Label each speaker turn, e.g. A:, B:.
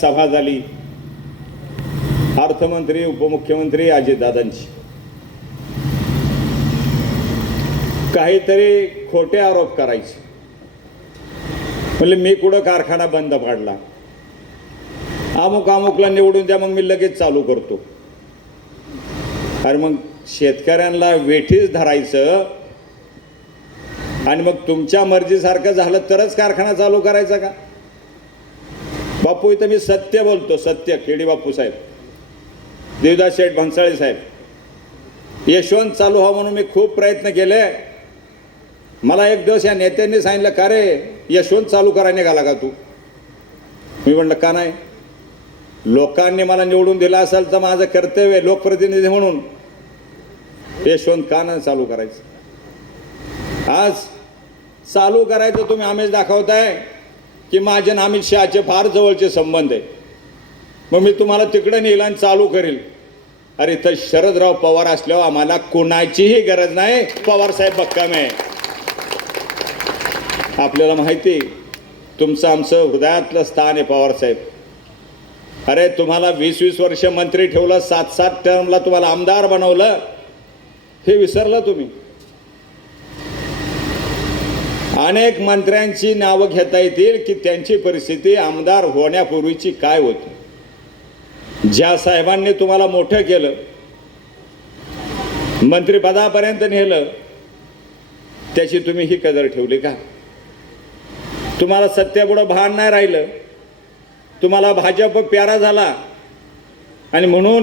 A: सभा झाली अर्थमंत्री उपमुख्यमंत्री अजितदादांची काहीतरी खोटे आरोप करायचे म्हणजे मी कुठं कारखाना बंद पाडला अमुक अमुकला निवडून द्या मग मी लगेच चालू करतो अरे मग शेतकऱ्यांना वेठीच धरायचं आणि मग तुमच्या मर्जीसारखं झालं तरच कारखाना चालू करायचा का बापू इथं मी सत्य बोलतो सत्य खेडी बापू साहेब देवदास शेठ भन्साळे साहेब यशवंत चालू हवा म्हणून मी खूप प्रयत्न केले मला एक दिवस या नेत्यांनी सांगितलं का रे यशवंत चालू करा निघाला का तू मी म्हटलं का नाही लोकांनी मला निवडून दिला असेल तर माझं कर्तव्य आहे लोकप्रतिनिधी म्हणून यशवंत का नाही चालू करायचं आज चालू करायचं तुम्ही आमेज दाखवताय की माझे आणि अमित शहाचे फार जवळचे संबंध आहे मग मी तुम्हाला तिकडे नेईल आणि चालू करेल अरे इथं शरदराव पवार असल्यावर आम्हाला कोणाचीही गरज नाही पवार साहेब बक्काम आहे आपल्याला माहिती तुमचं आमचं हृदयातलं स्थान आहे पवार साहेब अरे तुम्हाला वीस वीस वर्ष मंत्री ठेवलं सात सात टर्मला तुम्हाला आमदार बनवलं हे विसरलं तुम्ही अनेक मंत्र्यांची नावं घेता येतील की त्यांची परिस्थिती आमदार होण्यापूर्वीची काय होती ज्या साहेबांनी तुम्हाला मोठं केलं मंत्रिपदापर्यंत नेलं त्याची तुम्ही ही कदर ठेवली का तुम्हाला सत्यापुढं भान नाही राहिलं तुम्हाला भाजप प्यारा झाला आणि म्हणून